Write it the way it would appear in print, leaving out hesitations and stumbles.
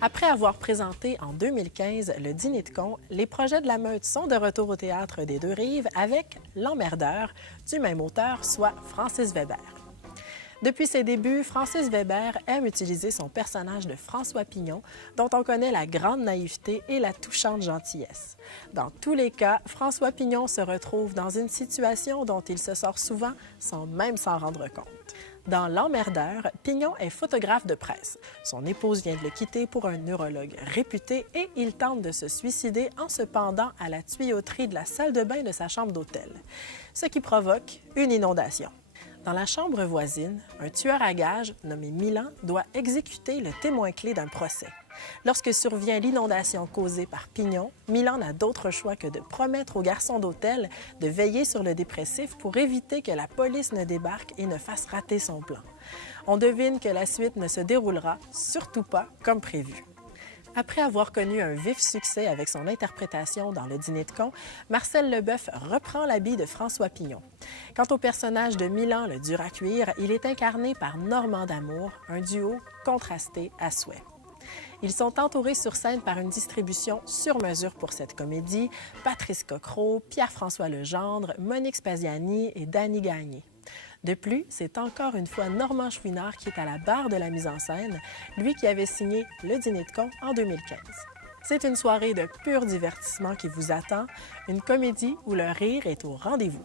Après avoir présenté en 2015 le Dîner de con, les projets de la Meute sont de retour au Théâtre des Deux-Rives avec L'Emmerdeur, du même auteur, soit Francis Weber. Depuis ses débuts, Francis Weber aime utiliser son personnage de François Pignon, dont on connaît la grande naïveté et la touchante gentillesse. Dans tous les cas, François Pignon se retrouve dans une situation dont il se sort souvent sans même s'en rendre compte. Dans L'Emmerdeur, Pignon est photographe de presse. Son épouse vient de le quitter pour un neurologue réputé et il tente de se suicider en se pendant à la tuyauterie de la salle de bain de sa chambre d'hôtel, ce qui provoque une inondation. Dans la chambre voisine, un tueur à gages nommé Milan doit exécuter le témoin clé d'un procès. Lorsque survient l'inondation causée par Pignon, Milan n'a d'autre choix que de promettre au garçon d'hôtel de veiller sur le dépressif pour éviter que la police ne débarque et ne fasse rater son plan. On devine que la suite ne se déroulera surtout pas comme prévu. Après avoir connu un vif succès avec son interprétation dans Le Dîner de con, Marcel Leboeuf reprend l'habit de François Pignon. Quant au personnage de Milan, le dur à cuire, il est incarné par Normand D'Amour, un duo contrasté à souhait. Ils sont entourés sur scène par une distribution sur mesure pour cette comédie, Patrice Cocro, Pierre-François Legendre, Monique Spaziani et Danny Gagné. De plus, c'est encore une fois Normand Chouinard qui est à la barre de la mise en scène, lui qui avait signé Le Dîner de con en 2015. C'est une soirée de pur divertissement qui vous attend, une comédie où le rire est au rendez-vous.